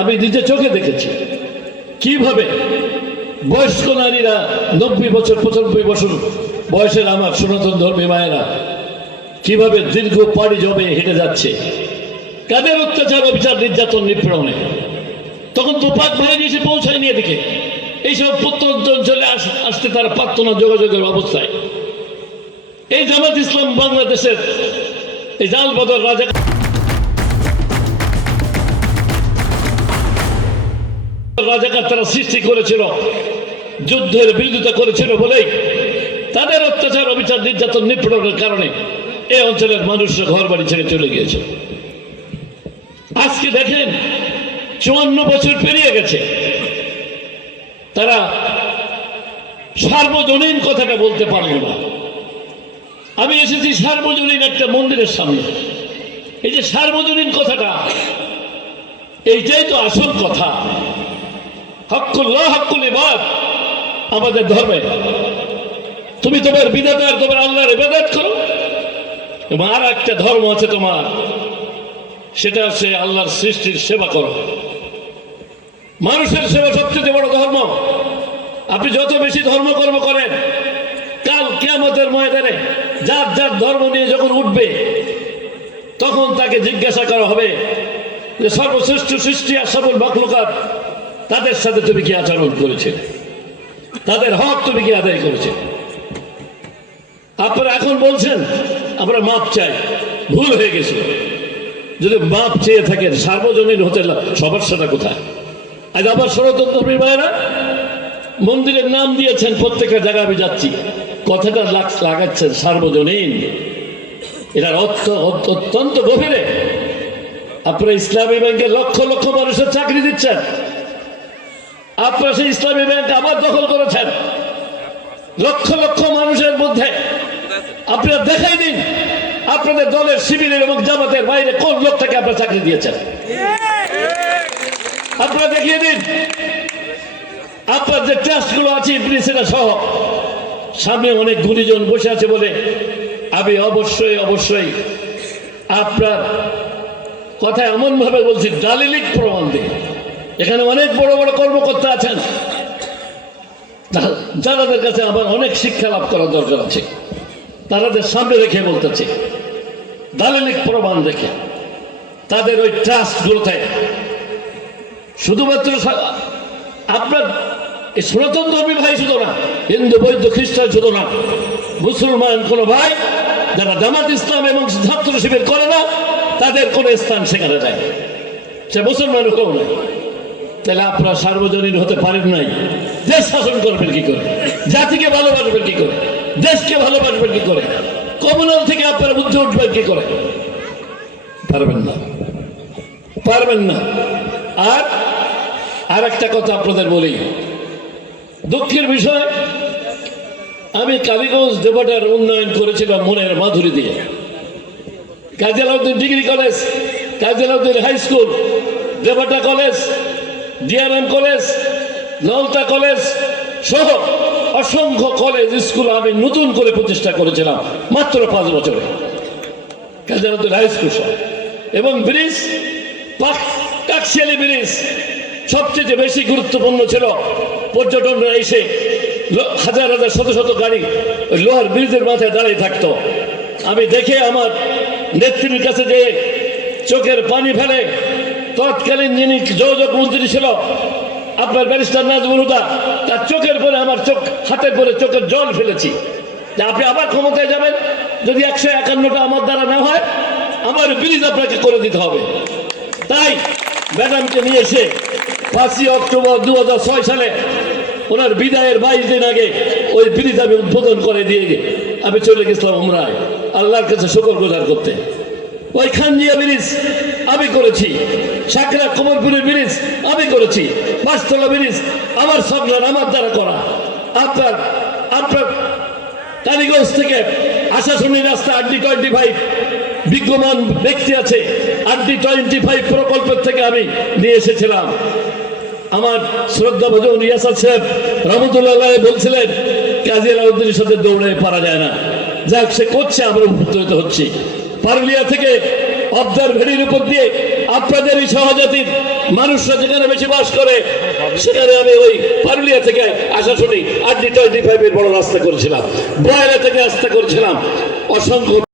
আমি নিজে চোখে দেখেছি কিভাবে বয়স্ক নারীরা 90 বছর 95 বছর বয়সের আমার সনাতন ধর্মী মায়েরা কিভাবে দীর্ঘ পাড়ি জমে হেঁটে যাচ্ছে, কাদের অত্যাচার অবিচার নির্যাতন নিপীড়নে। তখন তো পাক ভরে গিয়েছে, পৌঁছায়নি এদিকে। এইসব প্রত্যন্ত অঞ্চলে আসতে তারা পারত না যোগাযোগের অবস্থায়। এই জামাত ইসলাম বাংলাদেশের এই জাল বদল রাজাকার তারা সৃষ্টি করেছিল, যুদ্ধের বিরোধিতা করেছিল বলেই তাদের অত্যাচার অবিচার নির্যাতন নিপীড়নের কারণে এই অঞ্চলের মানুষরা ঘর বাড়ি ছেড়ে চলে গিয়েছে। আজকে দেখেন 54 বছর পেরিয়ে গেছে, তারা সার্বজনীন কথাটা বলতে পারল না। আমি এসেছি সার্বজনীন একটা মন্দিরের সামনে। এই যে সার্বজনীন কথাটা, এইটাই তো আসল কথা। হক্কুল্লাহ হক্কুল ইবাদ আমাদের ধর্মে। তুমি তোমার বিধাতার তোমার আল্লাহর ইবাদত করো, এবং আর একটা ধর্ম আছে তোমার, সেটা হচ্ছে আল্লাহর সৃষ্টির সেবা করো। মানুষের সেবা সবচেয়ে বড় ধর্ম। আপনি যত বেশি ধর্মকর্ম করেন, কাল কিয়ামতের ময়দানে যার যার ধর্ম নিয়ে যখন উঠবে, তখন তাকে জিজ্ঞাসা করা হবে যে সর্বশ্রেষ্ঠ সৃষ্টি আর সকল মাখলুকাত, তাদের সাথে তুমি কি আচরণ করেছে, তাদের হক তুমি কি আদায় করেছে। আপনারা এখন বলছেন আমরা মাপ চাই, ভুল হয়ে গেছিল। যদি মাপ চেয়ে থাকেন, সার্বজনীন হতে সমস্যাটা কোথায়? আজ আবার সনাতন ধর্মী ভাইয়েরা মন্দিরের নাম দিয়েছেন, প্রত্যেকটা জায়গায় আমি যাচ্ছি, কথাটা লাগাচ্ছেন সার্বজনীন। এটার অর্থ অত্যন্ত গভীরে। আপনারা ইসলামী ব্যাংকে লক্ষ লক্ষ মানুষের চাকরি দিচ্ছেন, আপনারা সেই ইসলামী ব্যাংক আবার দখল করেছেন। লক্ষ লক্ষ মানুষের মধ্যে আপনারা দেখাই দিন আপনাদের দলের শিবিরের এবং জামাতের বাইরে কোন লোকটাকে আপনারা চাকরি দিয়েছেন। আপনারা দেখিয়ে দিন আপনার যে ট্রাস্টগুলো আছে সেটা সহ। সামনে অনেক গুণীজন বসে আছে বলে আমি অবশ্যই অবশ্যই আপনার কথা এমন ভাবে বলছি, দালিলিক প্রমাণ দিই। এখানে অনেক বড় বড় কর্মকর্তা আছেন, যাদের কাছে আবার অনেক শিক্ষা লাভ করার দরকার আছে। তাদের সামনে রেখে বলতেছে, দালিলিক প্রমাণ রেখে তাদের ওই ট্রাস্টগুলোতে শুধুমাত্র আপনার এই সনাতন ধর্মী ভাই শুধু না, হিন্দু বৌদ্ধ খ্রিস্টান শুধু না, মুসলমান কোনো ভাই যারা জামাত ইসলাম এবং ছাত্র শিবির করে না, তাদের কোনো স্থান সেখানে নেয়, সে মুসলমান কেউ নেই। তাহলে আপনারা সার্বজনীন হতে পারেন নাই। দেশ শাসন করবেন কি করে? জাতিকে ভালোবাসবেন কি করে? দেশকে ভালোবাসবেন কি করে? কমিউনাল থেকে আপনারা বুদ্ধি উঠবেন কি করে? পারবেন না, পারবেন না। আর একটা কথা আপনাদের বলি, দুঃখের বিষয়, আমি কালীগঞ্জ দেবটার উন্নয়ন করেছিলাম মনের মাধুরী দিয়ে। Kazi Alauddin degree college, Kazi Alauddin high school, দেবটা college, DRM college, Lalata college সহ অসংখ্য কলেজ স্কুল আমি নতুন করে প্রতিষ্ঠা করেছিলাম মাত্র 5 বছরে। কাজী আলাউদ্দিন হাই স্কুল সহ, এবং ব্রিজ, কাকশিয়ালি ব্রিজ সবচেয়ে বেশি গুরুত্বপূর্ণ ছিল। পর্যটনরা এসে হাজার হাজার শত শত গাড়ি ওই লোহার ব্রিজের মাথায় দাঁড়িয়ে থাকতো। আমি দেখে আমার নেত্রীর কাছে যে চোখের পানি ফেলে, তৎকালীন যিনি যোগাযোগ মন্ত্রী ছিল আপনার ব্যারিস্টার নাজমুল হুদা, তার চোখের পরে আমার চোখ, হাতের পরে চোখের জল ফেলেছি যে আপনি আবার ক্ষমতায় যাবেন, যদি 151টা আমার দ্বারা না হয়, আমার ব্রিজ আপনাকে করে দিতে হবে। তাই ম্যাডামকে নিয়ে এসে 5ই অক্টোবর 2006 সালে ওনার বিদায়ের 22 দিন আগে ওই ব্রিজ আমি উদ্বোধন করে দিয়ে আমি চলে গেছিলাম উমরায়, আল্লাহর কাছে শুকর গুজার করতে। ওই খানজিয়া ব্রিজ আমি করেছি, সাকরা কোমরপুরের ব্রিজ আমি করেছি, বাসতলা ব্রিজ আমার সবজন আমার দ্বারা করা। আপনার কালীগঞ্জ থেকে আশাশুনি রাস্তা RD-25 বিদ্যমান ব্যক্তি আছে, RD-25 প্রকল্পের থেকে আমি নিয়ে এসেছিলাম। আমার শ্রদ্ধা ভজন রিয়াসাত সাহেব রহমতুল্লাহ বলছিলেন কাজী আলাউদ্দিনের সাথে দৌড়ে পারা যায় না, যাক সে করছে, আমরা উপকৃত হচ্ছি। পারুলিয়া থেকে অবদার ভেড়ির উপর দিয়ে আপনাদের এই সহজাতির মানুষরা যেখানে বেশি বাস করে সেখানে আমি ওই পারুলিয়া থেকে আসা শুনি RD 25 এর বড় রাস্তা করেছিলাম, বয়লা থেকে রাস্তা করেছিলাম, অসংখ্য